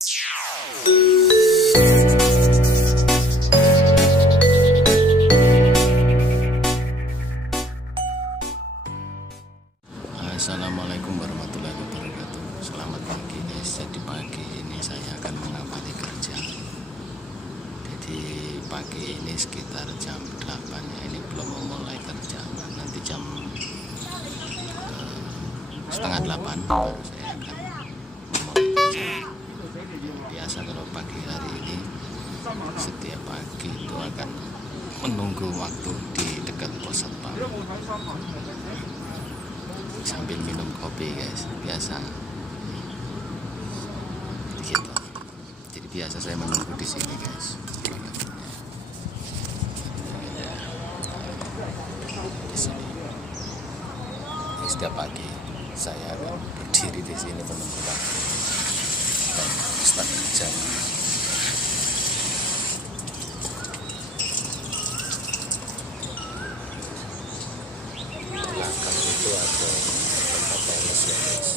Assalamualaikum warahmatullahi wabarakatuh. Selamat pagi guys. Jadi pagi ini saya akan mengawali kerja. Jadi pagi ini sekitar jam 8 ya. Ini belum memulai kerja. Nanti jam setengah 8 baru saya akan memulai kerja. Biasa kalau pagi hari ini setiap pagi itu akan menunggu waktu di dekat pos satpam sambil minum kopi guys, biasa gitu. Jadi biasa saya menunggu di sini guys. Di sini setiap pagi saya akan berdiri di sini menunggu waktu dan setengah jam. Belakang itu ada tempat tenis ya guys.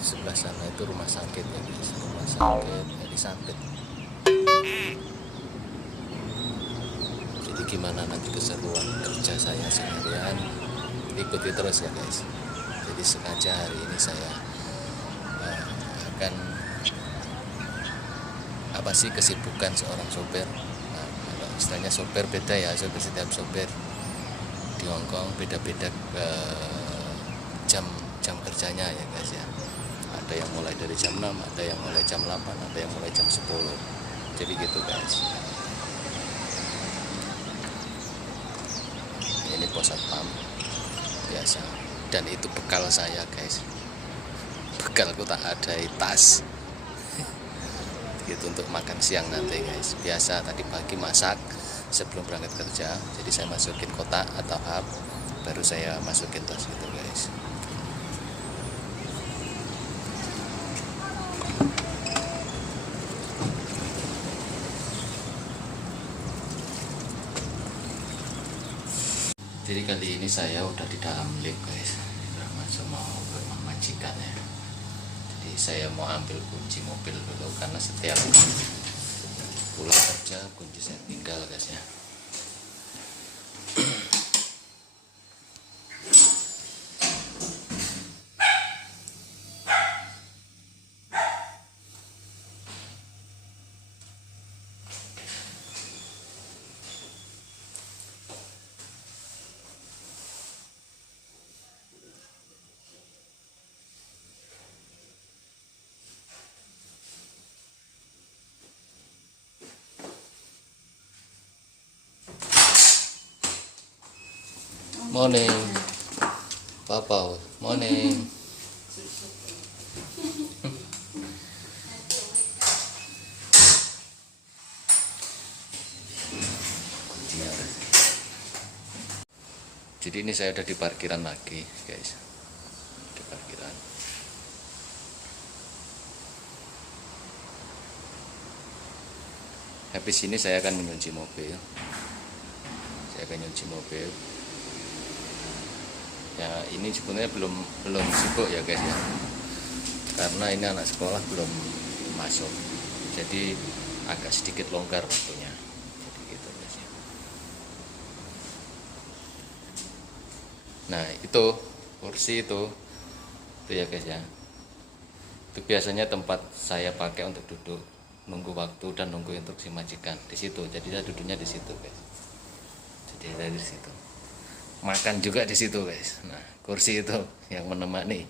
Sebelah sana itu rumah sakit ya guys, rumah sakit Elizabeth. Jadi gimana nanti keseruan kerja saya seharian, ikuti terus ya guys. Jadi sengaja hari ini saya akan apa sih kesibukan seorang sopir. Nah, kalau istilahnya sopir beda ya, setiap sopir di Hongkong beda-beda jam kerjanya ya guys ya. Ada yang mulai dari jam 6, ada yang mulai jam 8, ada yang mulai jam 10. Jadi gitu guys. Ini pos satpam biasa, dan itu bekal saya guys. Bekalku tak ada tas gitu untuk makan siang nanti guys. Biasa tadi pagi masak sebelum berangkat kerja, jadi saya masukin kotak atau hap, baru saya masukin tas gitu guys. Jadi kali ini saya udah di dalam lift guys, udah masuk mau ke rumah majikan ya. Jadi saya mau ambil kunci mobil dulu karena setiap pulang kerja kunci saya tinggal guys ya. Morning, Papa. Morning. Jadi ini saya udah di parkiran lagi, guys. Di parkiran. Habis ini saya akan menyuci mobil. Ya ini sebenarnya belum sibuk ya guys ya, karena ini anak sekolah belum masuk, jadi agak sedikit longgar waktunya. Jadi gitu guys ya. Nah itu kursi itu ya guys ya, itu biasanya tempat saya pakai untuk duduk nunggu waktu dan nunggu instruksi majikan di situ. Jadi saya duduknya di situ guys. Jadi dari situ makan juga di situ guys. Nah kursi itu yang menemani.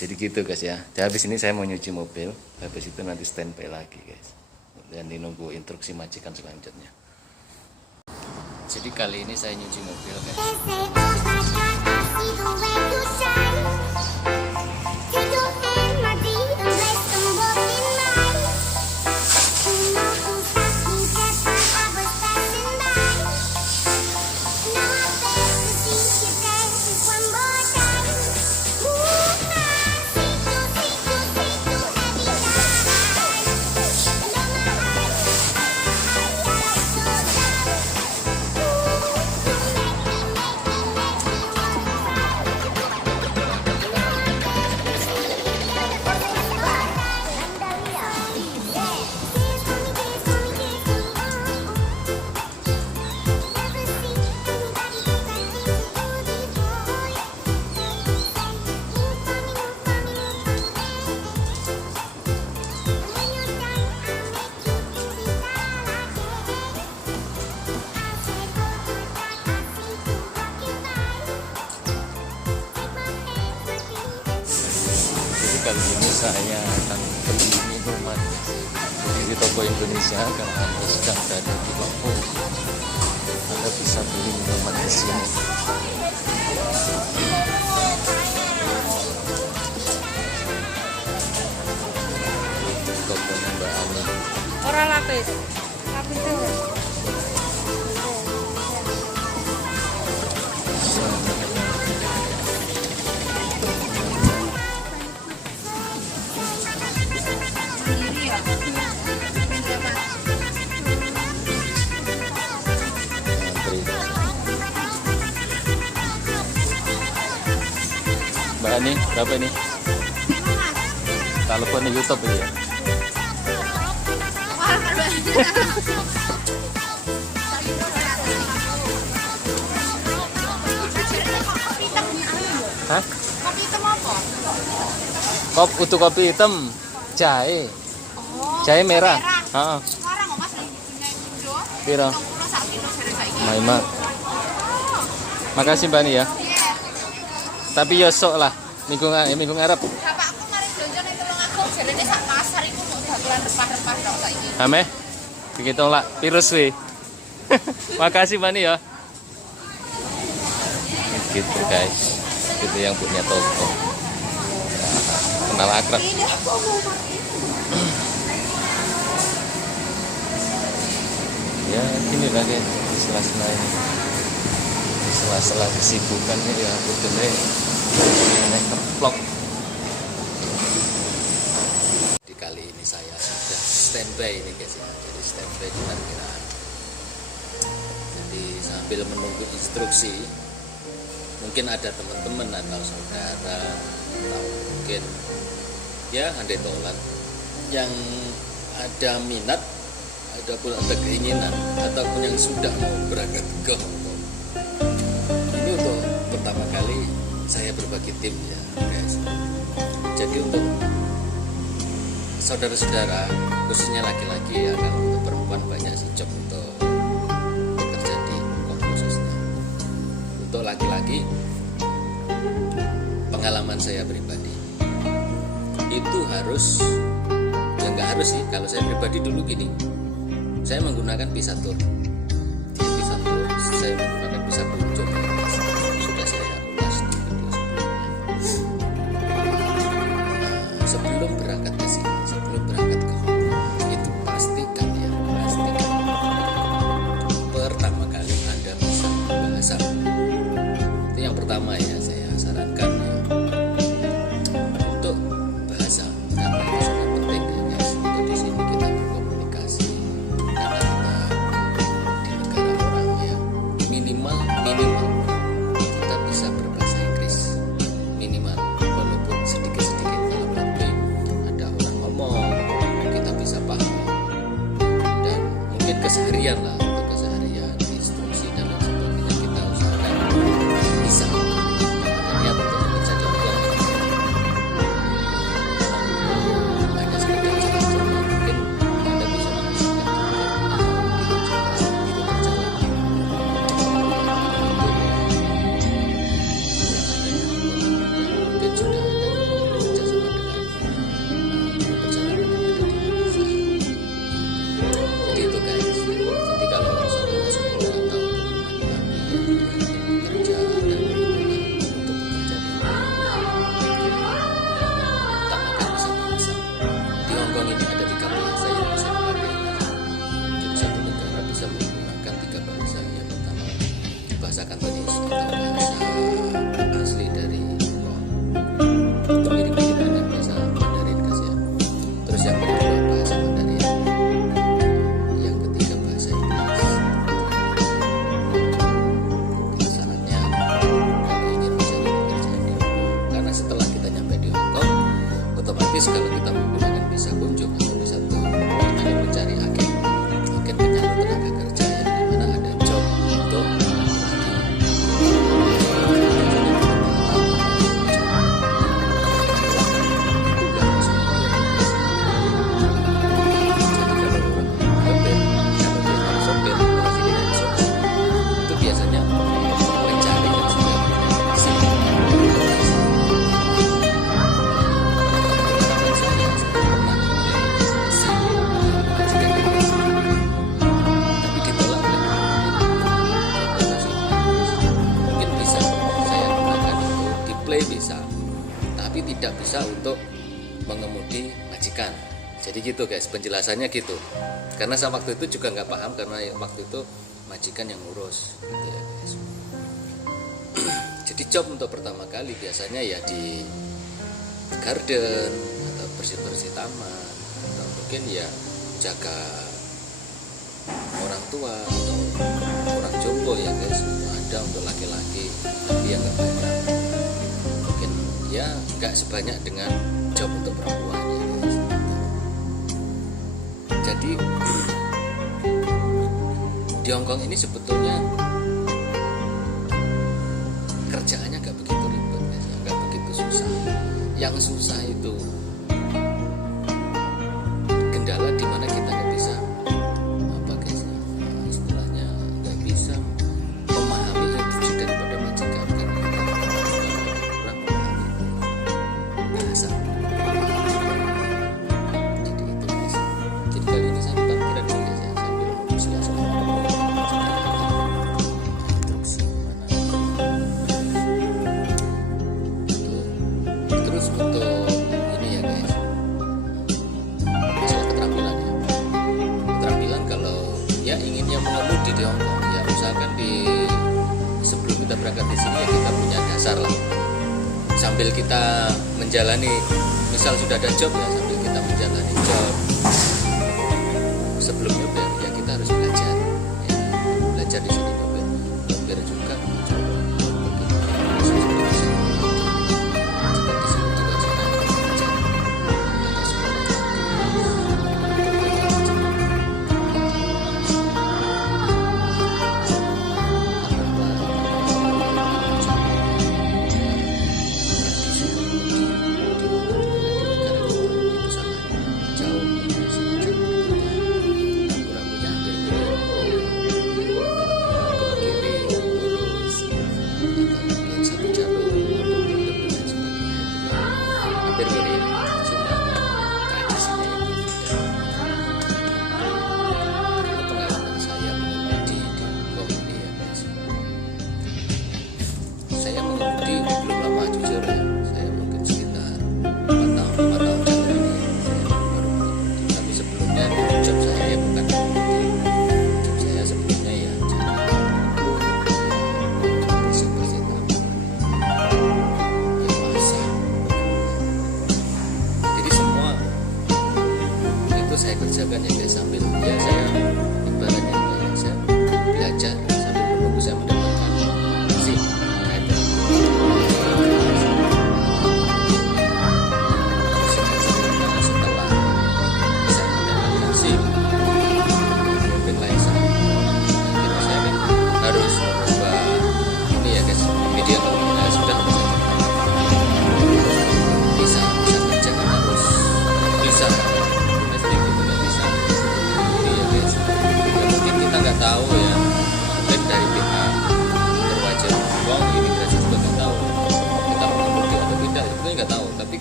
Jadi gitu guys ya. Jadi habis ini saya mau nyuci mobil, habis itu nanti standby lagi guys, dan nunggu instruksi majikan selanjutnya. Jadi kali ini saya nyuci mobil guys. kali ini saya akan beli minuman di toko Indonesia. Karena Anda sedang berada di Lombok, Anda bisa beli minuman di sini. Tokonya Mbak Ani. Orang lapis. Lapis itu. Mbak Ani, berapa ini? Telepon di YouTube ya. Hah? Kopi hitam apa? Utuh kopi hitam, jahe. Oh, Jahe merah. Heeh. sekarang kok Mas lagi punya Indo. Piro? 30 kilo dari saiki. Maima. Makasih Mbak Ani ya. Iya. Tapi yo sok lah. Minggu ngarep. Bapakku mari belanja ning Tulungagung jarene sak pasar iku kok dagelan rempah-rempah tok saiki. Ame. Begitu lah, virus we. Makasih Mbak Ani ya. Gitu guys. Itu yang punya toko. Kenal akrab. Ya gini lah guys, di sela-sela ini, di sela-sela kesibukan ini ya aku naik vlog. Di kali ini saya sudah standby ini guys ya, jadi standby di parkiran. Jadi sambil menunggu instruksi, mungkin ada teman-teman atau saudara atau mungkin ya handai tolan yang ada minat ataupun ada keinginan ataupun yang sudah mau berangkat ke Hongkong. Ini untuk pertama kali saya berbagi tim ya guys. Jadi untuk saudara-saudara khususnya laki-laki ya, kalau untuk perempuan banyak sih job untuk bekerja di Hongkong khususnya. Untuk laki-laki pengalaman saya pribadi itu harus ya nggak harus sih, kalau saya pribadi dulu gini, saya menggunakan visa tour. Di visa tour saya menggunakan visa kunjung ya, sudah saya ulas di video sebelumnya. Sebelum berangkat ke sini, sebelum berangkat ke Hongkong, itu pastikan pertama kali Anda bisa bahasa. Itu yang pertama ya, saya sarankan ya, untuk bahasa, karena itu sangat penting ya guys. Untuk di sini kita berkomunikasi, karena kita di negara orang ya, minimal kita bisa berbahasa Inggris, minimal walaupun sedikit dalam arti ada orang ngomong kita bisa paham, dan mungkin keseharian lah, untuk keseharian instruksi dan lain sebagainya kita usahakan bisa. Ada niat untuk bekerja di Hongkong ada sekedar jalan-jalan, mungkin Anda bisa mungkin sudah ada bekerja sama dengan perjalanan yang ada di Indonesia. Jadi itu guys. Jadi kalau saudara-saudara atau bekerja dan untuk bekerja di utamakan bisa bahasa. Di Hongkong ini ada 3 bahasa yang bisa dipakai. Jadi satu negara bisa menggunakan 3 bahasa. Yang pertama bahasa Kantonis atau bahasa asli dari Hongkong, itu mirip-mirip dengan bahasa Mandarin guys ya. Terus yang kedua bahasa Mandarin, yang ketiga bahasa Inggris. Sarannya kalau ingin mencari pekerjaan di Hongkong, karena setelah kita nyampe di Hongkong, otomatis kalau kita menggunakan visa kunjung atau visa tour, kita akan mencari agen penyalur tenaga kerja yang dimana ada job untuk laki-laki. bisa untuk mengemudi majikan. Jadi gitu guys, penjelasannya gitu. Karena saya waktu itu juga nggak paham, karena waktu itu majikan yang ngurus gitu ya guys. Jadi job untuk pertama kali biasanya ya di garden atau bersih-bersih taman, atau mungkin ya jaga orang tua atau orang jompo ya guys. Itu ada untuk laki-laki, tapi ya nggak banyak, mungkin ya nggak sebanyak dengan job untuk perempuan ya guys. Jadi di Hongkong ini sebetulnya kerjaannya nggak begitu ribet, nggak begitu susah. Yang susah itu kendala di mana kita nggak bisa apa guys, istilahnya nggak bisa memahami instruksi daripada majikan, karena kita kurang memahami bahasa. Jadi itu guys. Jadi kali ini saya parkiran dulu guys ya, sambil menunggu suasana instruksi mana. Terus untuk ini ya guys, masalah keterampilan ya. Keterampilan kalau ya inginnya mengemudi di Hongkong, ya usahakan sebelum kita berangkat di sini ya kita punya dasar lah. Sambil kita menjalani, misal sudah ada job ya, sambil kita menjalani job, sebelum nyopir ya kita harus belajar ya, belajar di sini nyopir juga coba mungkin bisa jika di sini juga kita belajar atas saya kerjakan ya guys, sambil ya saya ibaratnya ya, saya belajar sambil menunggu saya mendapatkan SIM rider. Setelah saya mendapatkan SIM mungkin license, akhirnya saya kan harus coba ini ya guys, media kalau sudah bisa kerja kan harus bisa. Nggak tahu ya, mungkin dari pihak berwajib uang imigrasi juga nggak tahu kita mengemudi atau tidak, itu nggak tahu. Tapi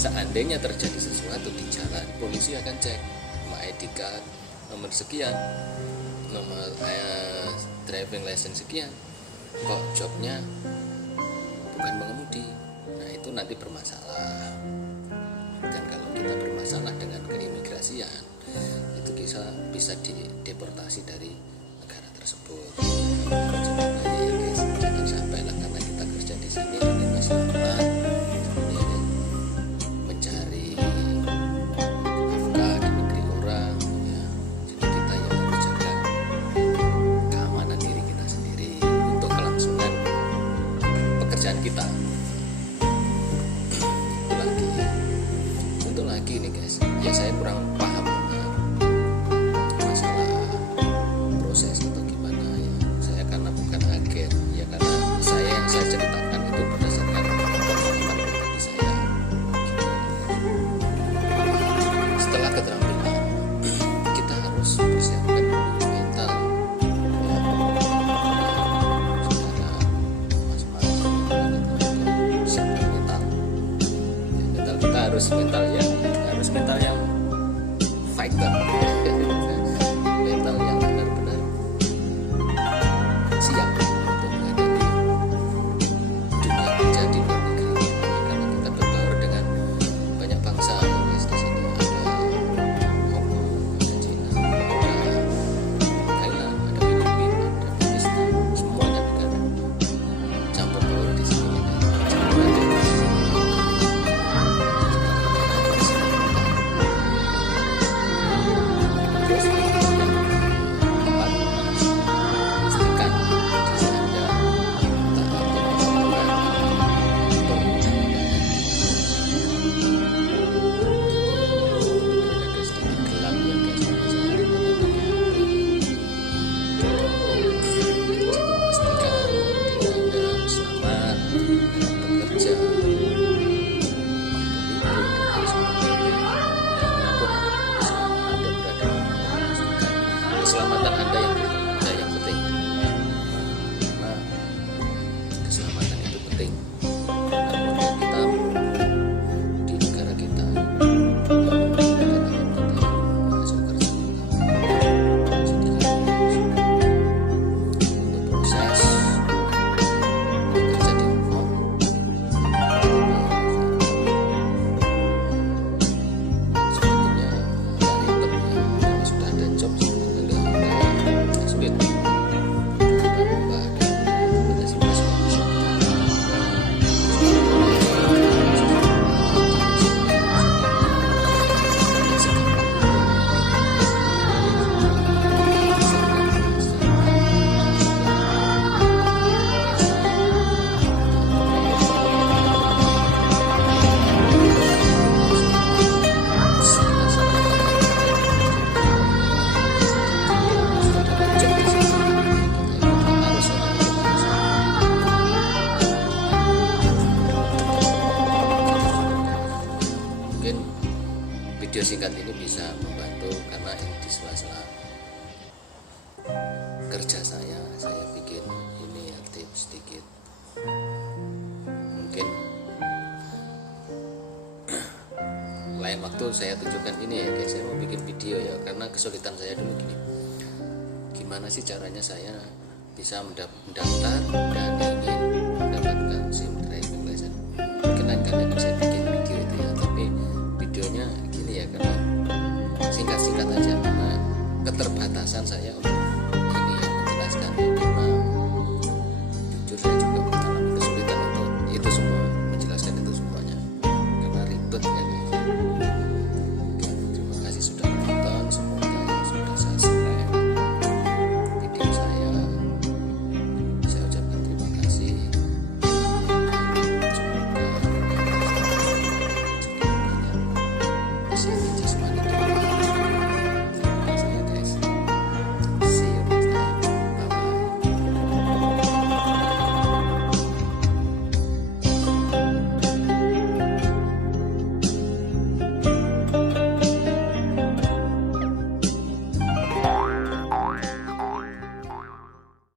seandainya terjadi sesuatu di jalan, polisi akan cek nomor ID card, nomor sekian, nomor driving license sekian, kok jobnya bukan mengemudi. Nah itu nanti bermasalah. Dan kalau kita bermasalah dengan keimigrasian, itu bisa dideportasi dari negara tersebut. Ya guys, jangan sampai lah karena kita kerja di sini dan masih aman ya, mencari nafkah di negeri orang ya. Jadi kita yang harus jaga keamanan diri kita sendiri untuk kelangsungan pekerjaan kita. Untuk lagi nih guys, ya saya kurang paham masalah proses atau gimana ya, itu saya tunjukkan ini ya guys, saya mau bikin video ya, karena kesulitan saya dulu gini, gimana sih caranya saya bisa mendaftar dan ingin mendapatkan SIM driving license. Mungkin lain kali akan saya bikin video itu ya, tapi videonya gini ya, karena singkat-singkat aja karena keterbatasan saya untuk